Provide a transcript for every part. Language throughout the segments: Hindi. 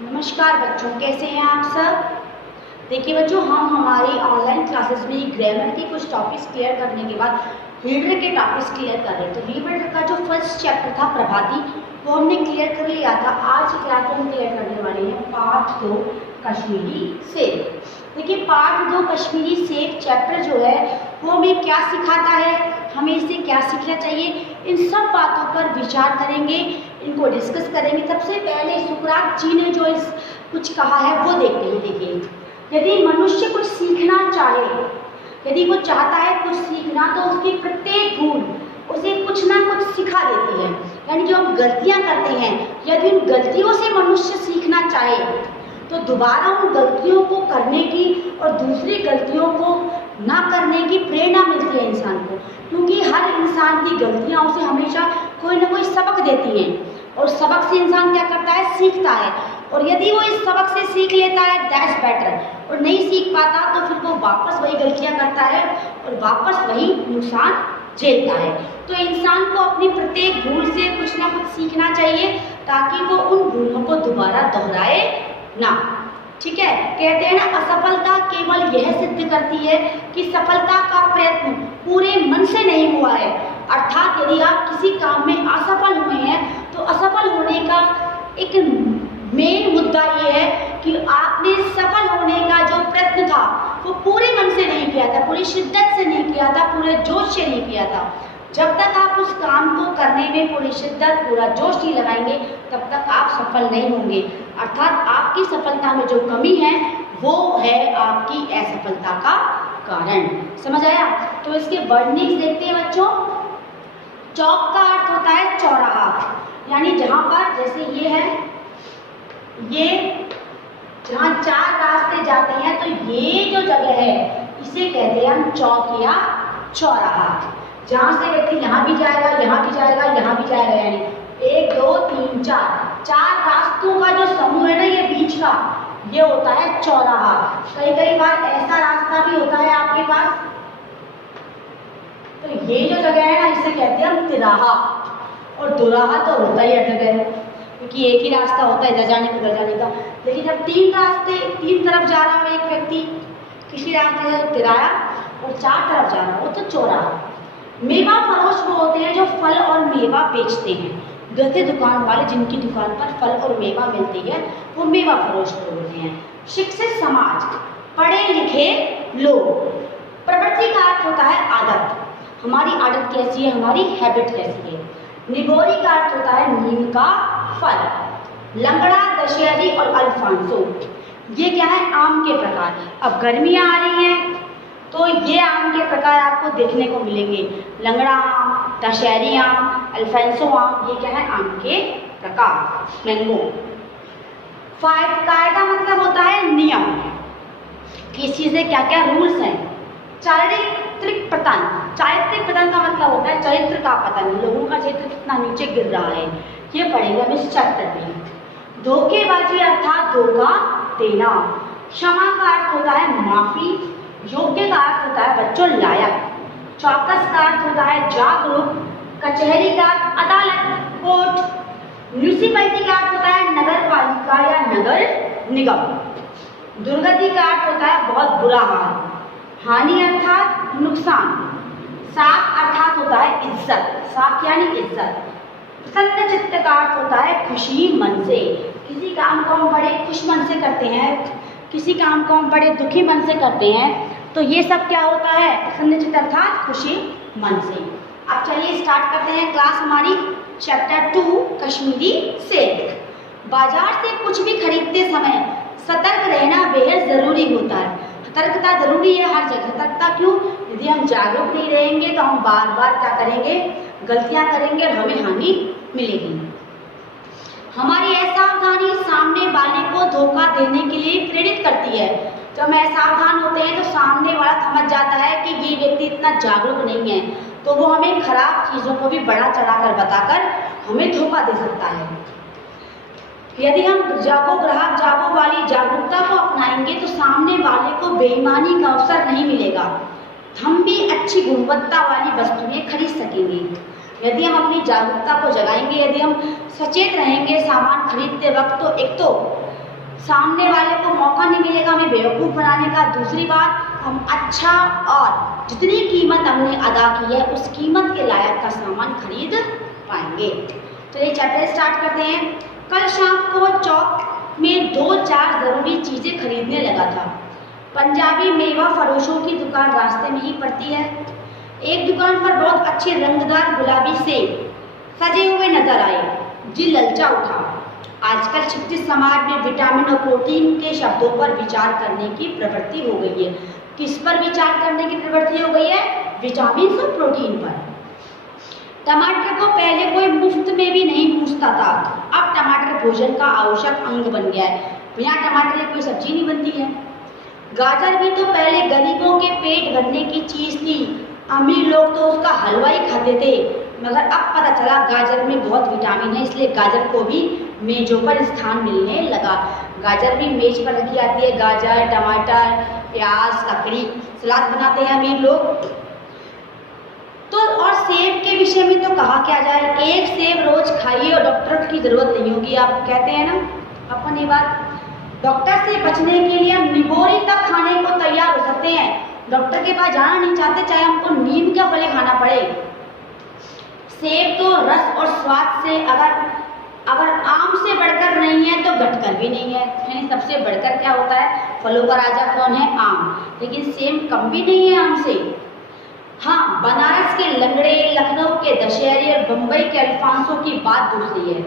नमस्कार बच्चों, कैसे हैं आप सब। देखिए बच्चों, हम हमारी ऑनलाइन क्लासेस में ग्रामर के कुछ टॉपिक्स क्लियर करने के बाद रीडर के टॉपिक्स क्लियर कर रहे हैं। तो रीडर का जो फर्स्ट चैप्टर था प्रभाती, वो हमने क्लियर कर लिया था। आज की क्लास में हम क्लियर करने वाले हैं पार्ट 2 कश्मीरी सेब। देखिए पार्ट 2 कश्मीरी सेब चैप्टर जो है वो हमें क्या सिखाता है, हमें इससे क्या सीखना चाहिए, इन सब बातों पर विचार करेंगे, इनको डिस्कस करेंगे। सबसे पहले सुकरात जी ने जो इस कुछ कहा है वो देखते हैं। देखिए, यदि मनुष्य कुछ सीखना चाहे, यदि वो चाहता है कुछ सीखना, तो उसकी प्रत्येक भूल उसे कुछ ना कुछ सिखा देती है। यानी जो हम गलतियां करते हैं, यदि उन गलतियों से मनुष्य सीखना चाहे तो दोबारा उन गलतियों को करने की और दूसरी गलतियों को ना करने की प्रेरणा मिलती है इंसान को। क्योंकि हर इंसान की गलतियां उसे हमेशा कोई ना कोई सबक देती हैं, और सबक से इंसान क्या करता है, सीखता है। और यदि वो इस सबक से सीख लेता है दैट्स बेटर, और नहीं सीख पाता तो फिर वो वापस वही गलतियां करता है और वापस वही नुकसान झेलता है। तो इंसान को अपनी प्रत्येक भूल से कुछ ना कुछ सीखना चाहिए ताकि वो उन भूलों को दोबारा दोहराए ना। ठीक है, कहते हैं ना, असफलता केवल यह सिद्ध करती है कि सफलता का प्रयत्न पूरे मन से नहीं हुआ है। अर्थात यदि आप किसी काम में असफल हुए हैं तो असफल होने का एक मेन मुद्दा ये है कि आपने सफल होने का जो प्रयत्न था वो पूरे मन से नहीं किया था, पूरी शिद्दत से नहीं किया था, पूरे जोश से नहीं किया था। जब तक आप उस काम को करने में पूरी शिद्दत, पूरा जोश नहीं लगाएंगे, तब तक आप सफल नहीं होंगे। अर्थात आपकी सफलता में जो कमी है वो है आपकी असफलता का कारण। समझ आया। तो इसके वर्णिंग्स देखते हैं बच्चों। चौक का अर्थ होता है चौराहा, यानी जहाँ पर जैसे ये है, ये जहाँ चार रास्ते जाते हैं तो ये जो जगह है इसे कहते हैं हम चौक या चौराहा। जहाँ से व्यक्ति यहाँ भी जाएगा, यहाँ भी जाएगा, यहाँ भी जाएगा, यानी 1 2 3 4 चार रास्तों का जो समूह है ना, ये बीच का, ये होता है चौराहा। कई बार ऐसा रास्ता भी होता है आपके पास, तो ये जो जगह है ना इसे कहते हैं हम तिराहा। और दुराहा तो होता ही हर जगह है, क्योंकि एक ही रास्ता होता है इधर जाने का उधर जाने का। लेकिन जब तीन तरफ जा रहा हो एक व्यक्ति, किसी रास्ते से तिराया, और 4 तरफ जा रहा हो तो चौराहा। मेवा फरोश वो होते हैं जो फल और मेवा बेचते हैं। जैसे दुकान वाले जिनकी दुकान पर फल और मेवा मिलती है वो मेवा फरोश लोग होते हैं। शिक्षित समाज, पढ़े लिखे लोग। प्रवृत्ति का अर्थ होता है आदत, हमारी आदत कैसी है, हमारी हैबिट कैसी है। निगोरी का अर्थ होता है नीम का फल। लंगड़ा, दशहरी और अल्फांसो, ये क्या है, आम के प्रकार। अब गर्मियाँ आ रही हैं तो ये आम के प्रकार आपको देखने को मिलेंगे। लंगड़ा आम, दशहरी आम, अल्फांसो आम, ये क्या है, आम के प्रकार, मैंगो। कायदा मतलब होता है नियम, किस चीज़ से क्या क्या रूल्स हैं। चारित्रिक पतन, चारित्रिक पतन का मतलब होता है चरित्र का पतन, लोगों का चरित्र कितना नीचे गिर रहा है, ये पढ़ेंगे हम इस चैप्टर में। धोखेबाजी अर्थात धोखा देना। क्षमा का अर्थ होता है माफी। योग्य का अर्थ होता है बच्चों लायक। चौकस का अर्थ होता है जागरूक। कचहरी का अदालत, कोर्ट। म्यूनिसिपैलिटी का अर्थ होता है नगर पालिका या नगर निगम। दुर्गति का अर्थ होता है बहुत बुरा हाल। हानि अर्थात नुकसान। साख अर्थात होता है इज्जत, साख यानी इज्जत। प्रसन्न चित्त का अर्थ होता है खुशी मन से। किसी काम को हम बड़े खुश मन से करते हैं, किसी काम को हम बड़े दुखी मन से करते हैं, तो ये सब क्या होता है, प्रसन्न चित्त अर्थात खुशी मन से। अब चलिए स्टार्ट करते हैं क्लास हमारी चैप्टर 2 कश्मीरी सेब। बाजार से कुछ भी खरीदते समय सतर्क रहना बेहद ज़रूरी होता है। सतर्कता जरूरी है हर जगह। सतर्कता क्यों, यदि हम जागरूक नहीं रहेंगे तो हम बार बार क्या करेंगे, गलतियां करेंगे और हमें हानि मिलेगी। हमारी असावधानी सामने वाले को धोखा देने के लिए प्रेरित करती है। जब हम असावधान होते हैं तो सामने वाला समझ जाता है कि ये व्यक्ति इतना जागरूक नहीं है, तो वो हमें खराब चीज़ों को भी बड़ा चढ़ाकर बताकर हमें धोखा दे सकता है। यदि हम जागो वाली जागरूकता को अपनाएंगे तो सामने वाले को बेईमानी का अवसर नहीं मिलेगा। हम भी अच्छी गुणवत्ता वाली वस्तुएं खरीद सकेंगे। यदि हम अपनी जागरूकता को जगाएंगे, यदि हम सचेत रहेंगे सामान खरीदते वक्त, तो एक तो सामने वाले को मौका नहीं मिलेगा हमें बेवकूफ़ बनाने का। दूसरी बात, हम अच्छा और जितनी कीमत हमने अदा की है उस कीमत के लायक का सामान खरीद पाएंगे। तो ये चैप्टर स्टार्ट करते हैं। कल शाम को चौक में 2-4 ज़रूरी चीज़ें खरीदने लगा था। पंजाबी मेवा फरोशों की दुकान रास्ते में ही पड़ती है। एक दुकान पर बहुत अच्छे रंगदार गुलाबी सेब सजे हुए नजर आए। दिल ललचा उठा। आजकल शिक्षित समाज में विटामिन और प्रोटीन के शब्दों पर विचार करने की प्रवृत्ति हो गई है। किस पर विचार करने की प्रवृत्ति हो गई है? विटामिन और प्रोटीन पर। टमाटर को पहले कोई मुफ्त में भी नहीं पूछता था, अब टमाटर भोजन का आवश्यक अंग बन गया है। बिना टमाटर की कोई सब्जी नहीं बनती है। गाजर भी तो पहले गरीबों के पेट भरने की चीज़ थी, अमीर लोग तो उसका हलवा ही खाते थे। मगर अब पता चला गाजर में बहुत विटामिन है, इसलिए गाजर को भी मेजों पर स्थान मिलने लगा। गाजर भी मेज पर रखी जाती है। गाजर, टमाटर, प्याज, ककड़ी, सलाद बनाते हैं अमीर लोग। तो और सेब के विषय में तो कहा क्या जाए, एक सेब रोज खाइए और डॉक्टर की जरूरत नहीं होगी। आप कहते हैं ना अपन ये बात, डॉक्टर से बचने के लिए हम निगोरी तक खाने को तैयार हो सकते हैं। डॉक्टर के पास जाना नहीं चाहते, चाहे हमको नीम का फल खाना पड़े। सेब तो रस और स्वाद से अगर आम से बढ़कर नहीं है तो घटकर भी नहीं है। यानी सबसे बढ़कर क्या होता है? फलों का राजा कौन है? आम। लेकिन सेब कम भी नहीं है आम से। हाँ, बनारस के लंगड़े, लखनऊ के दशहरी और बम्बई के अल्फांसो की बात दूसरी है।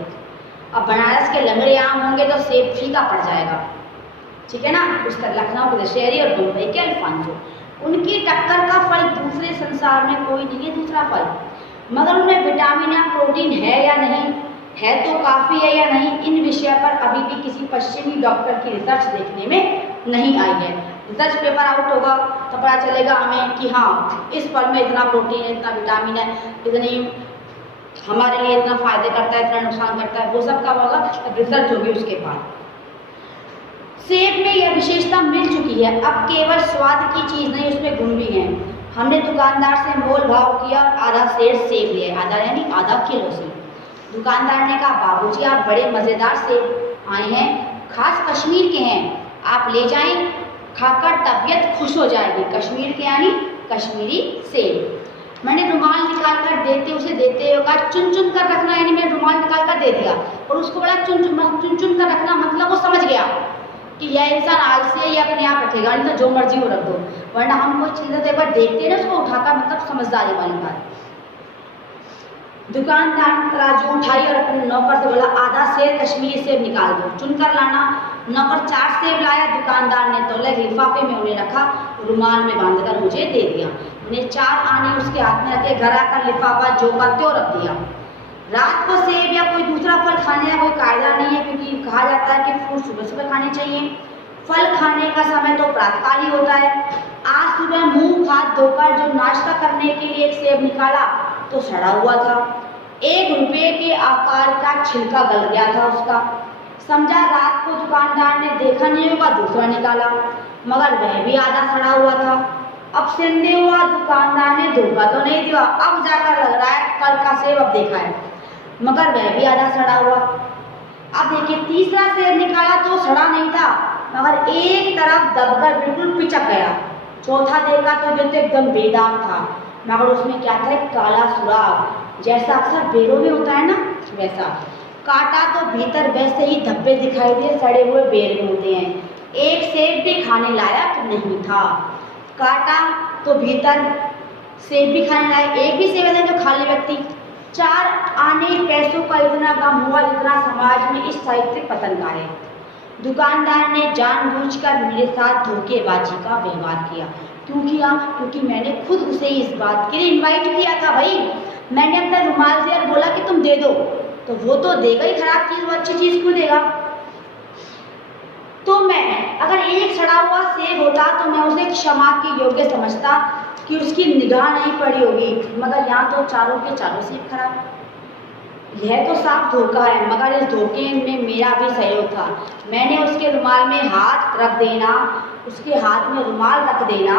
अब बनारस के लंगड़े आम होंगे तो सेब फीका पड़ जाएगा, ठीक है ना। उसका लखनऊ के दशहरी और बम्बई के अल्फांसो, उनकी टक्कर का फल दूसरे संसार में कोई नहीं है, दूसरा फल। मगर उनमें विटामिन या प्रोटीन है या नहीं है, तो काफ़ी है या नहीं, इन विषय पर अभी भी किसी पश्चिमी डॉक्टर की रिसर्च देखने में नहीं आई है। रिसर्च पेपर आउट होगा तो पता चलेगा हमें कि हाँ इस फल में इतना प्रोटीन है, इतना विटामिन है, इतनी हमारे लिए इतना फायदे करता है, इतना नुकसान करता है। वो सब कब होगा? तब रिसर्च होगी उसके बाद। सेब में यह विशेषता मिल चुकी है, अब केवल स्वाद की चीज़ नहीं, उसमें गुण भी हैं। हमने दुकानदार से मोल भाव किया, आधा सेर सेब लिया, आधा यानी आधा किलो से। दुकानदार ने कहा, बाबूजी आप बड़े मज़ेदार सेब आए हैं, खास कश्मीर के हैं, आप ले जाएं, खाकर तबीयत खुश हो जाएगी। कश्मीर के यानी कश्मीरी सेब। मैंने रुमाल निकाल कर उसे देते हुए कहा, चुन चुन कर रखना, यानी मैंने रुमाल निकाल कर दे दिया और उसको बड़ा चुन चुन कर रखना, मतलब वो समझ गया कि यह इंसान आलसी है, ये अपने आप रखेगा, नहीं तो जो मर्जी हो रख दो। वरना हम कोई चीज़ें एक बार देखते हैं ना, उसको उठाकर, मतलब समझदारी वाली बात। दुकानदार ने तराजू उठाई और अपने नौकर से बोला, आधा सेर कश्मीरी सेब निकाल दो, चुनकर लाना। नौकर 4 सेब लाया। दुकानदार ने तौले लिफाफे में उन्हें रखा, रुमाल में बांधकर मुझे दे दिया। उन्हें 4 आने उसके हाथ में रखे, घर आकर लिफाफा जो का त्यों रख दिया। रात को सेब या कोई दूसरा फल खाने का कोई कायदा नहीं है, क्योंकि कहा जाता है कि फ्रूट सुबह सुबह खाने चाहिए। फल खाने का समय तो प्रातःकाल ही होता है। आज सुबह मुंह हाथ धोकर जो नाश्ता करने के लिए एक सेब निकाला तो सड़ा हुआ था। 1 रुपये के आकार का छिलका गल गया था उसका। समझा रात को दुकानदार ने देखा नहीं होगा, दूसरा निकाला, मगर वह भी आधा सड़ा हुआ था। अब संदेह हुआ, दुकानदार ने धोखा तो नहीं दिया, अब जाकर लग रहा है कल का सेब अब देखा है, मगर वह भी आधा सड़ा हुआ। अब देखिए तीसरा सेब निकाला तो सड़ा नहीं था, मगर एक तरफ दबकर बिल्कुल पिचक गया। चौथा देखा तो जो एकदम बेदाग था, मगर उसमें क्या था? काला सुराग, जैसा अक्सर बेरों में होता है ना, वैसा। काटा तो भीतर वैसे ही धब्बे दिखाई दिए, सड़े हुए बेर में होते हैं। एक सेब भी खाने लायक नहीं था। काटा तो भीतर सेब भी खाने लायक, एक भी सेब है जो खा ले व्यक्ति। 4 आने पैसों का इतना गम हुआ जितना समाज में इस साहित्यिक पतन का है। दुकानदार ने जानबूझकर मेरे साथ धोखेबाजी का व्यवहार किया। क्यों किया? क्योंकि मैंने खुद उसे इस बात के लिए इनवाइट किया था। भाई मैंने अपना रुमाल दिया और बोला कि तुम दे दो, तो वो तो देगा ही खराब चीज़, वो अच्छी चीज़ क्यों देगा? तो मैं अगर एक सड़ा हुआ सेब होता तो मैं उसे क्षमा के योग्य समझता कि उसकी निगाह नहीं पड़ी होगी, मगर यहाँ तो चारों के चारों सेब खराब। यह तो साफ धोखा है, मगर इस धोखे में मेरा भी सहयोग था। मैंने उसके रुमाल में हाथ रख देना, उसके हाथ में रुमाल रख देना,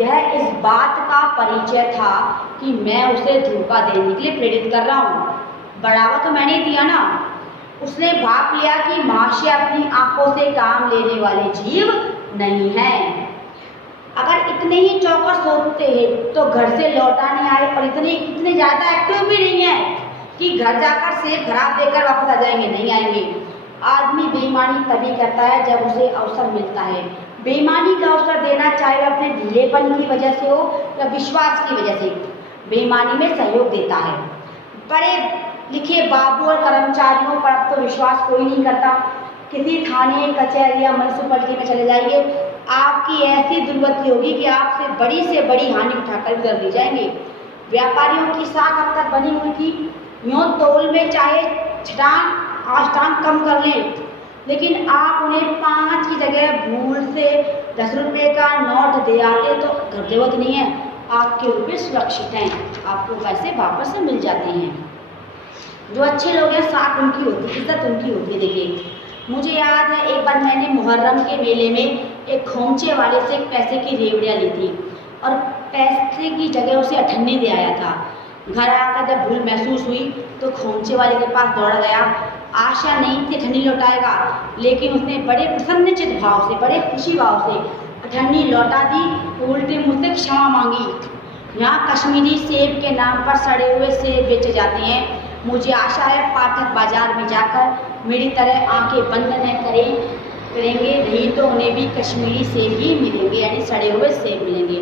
यह इस बात का परिचय था कि मैं उसे धोखा देने के लिए प्रेरित कर रहा हूँ। बढ़ावा तो मैंने ही दिया ना। उसने भाप लिया कि महाशय अपनी आंखों से काम लेने वाले जीव नहीं है। अगर इतने ही चौकस होते हैं तो घर से लौटा नहीं आए, और इतने ज़्यादा एक्टिव भी नहीं है कि घर जाकर सेब खराब देकर वापस आ जाएंगे, नहीं आएंगे। आदमी बेईमानी तभी करता है जब उसे अवसर मिलता है। बेईमानी का अवसर देना चाहे अपने ढीलेपन की वजह से हो या विश्वास की वजह से, बेईमानी में सहयोग देता है। पढ़े लिखे बाबू और कर्मचारियों पर अब तो विश्वास कोई नहीं करता। किसी थाने, कचहरी या म्यूनसिपलिटी में चले जाइए, आपकी ऐसी दुर्गति होगी कि आपसे बड़ी हानि उठाकर गुजर ली जाएंगे। व्यापारियों की साख अब तक बनी हुई थी, यूँ तोल में चाहे छटान आष्टान कम कर लें, लेकिन आप उन्हें 5 की जगह भूल से 10 रुपये का नोट दे आते तो जरूरत नहीं है, आपके रुपये सुरक्षित हैं, आपको पैसे वापस से मिल जाते हैं। जो अच्छे लोग हैं साख उनकी होती है, इज्जत उनकी होती है। देखिए मुझे याद है एक बार मैंने मुहर्रम के मेले में एक खोमचे वाले से पैसे की रेवड़ियाँ ली थी और पैसे की जगह उसे अठन्नी दे आया था। घर आकर जब भूल महसूस हुई तो खोमचे वाले के पास दौड़ गया। आशा नहीं थी अठन्नी लौटाएगा, लेकिन उसने बड़े प्रसन्नचित भाव से, बड़े खुशी भाव से अठन्नी लौटा दी तो उल्टे मुझसे क्षमा मांगी। यहाँ कश्मीरी सेब के नाम पर सड़े हुए सेब बेचे जाते हैं। मुझे आशा है पाठक बाजार में जाकर मेरी तरह आंखें बंद न करेंगे, नहीं तो उन्हें भी कश्मीरी सेब ही मिलेंगे, यानी सड़े हुए सेब मिलेंगे।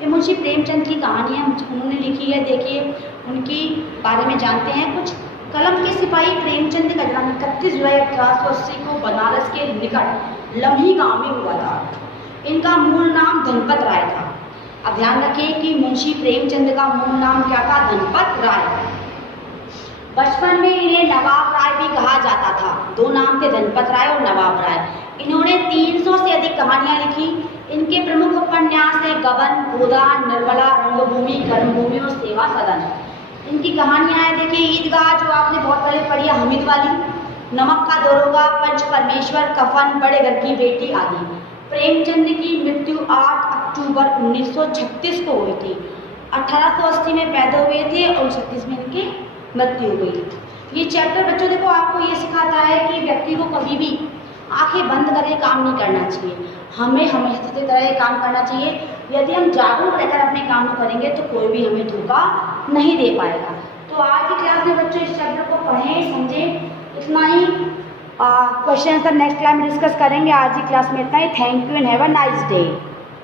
ये मुंशी प्रेमचंद की कहानी है, उन्होंने लिखी है। देखिए उनकी बारे में जानते हैं कुछ। कलम के सिपाही प्रेमचंद का जन्म 31 जुलाई 1880 को बनारस के निकट लम्ही गांव में हुआ था। इनका मूल नाम धनपत राय था। अब ध्यान रखिए कि मुंशी प्रेमचंद का मूल नाम क्या था, धनपत राय। बचपन में इन्हें नवाब राय भी कहा जाता था। 2 नाम थे, धनपत राय और नवाब राय। इन्होंने 300 से अधिक कहानियाँ लिखी। इनके प्रमुख उपन्यास हैं गबन, गोदान, निर्मला, रंगभूमि, कर्मभूमि और सेवा सदन। इनकी कहानियाँ हैं, देखिए ईदगाह जो आपने बहुत पहले पढ़ी है, हामिद वाली, नमक का दरोगा, पंच परमेश्वर, कफन, बड़े घर की बेटी आदि। प्रेमचंद की मृत्यु 8 अक्टूबर 1936 को हुई थी। 1880 में पैदा हुए थे और 1936 में इनकी मृत्यु हुई। ये चैप्टर बच्चों देखो आपको ये सिखाता है कि व्यक्ति को कभी भी आंखें बंद करके काम नहीं करना चाहिए, हमें हमेशा की तरह काम करना चाहिए। यदि हम जागरूक रहकर अपने काम को करेंगे तो कोई भी हमें धोखा नहीं दे पाएगा। तो आज की क्लास में बच्चों इस चैप्टर को पढ़ें, समझें, इतना ही। क्वेश्चन आंसर नेक्स्ट क्लास में डिस्कस करेंगे। आज की क्लास में इतना ही। Thank you and have a nice day.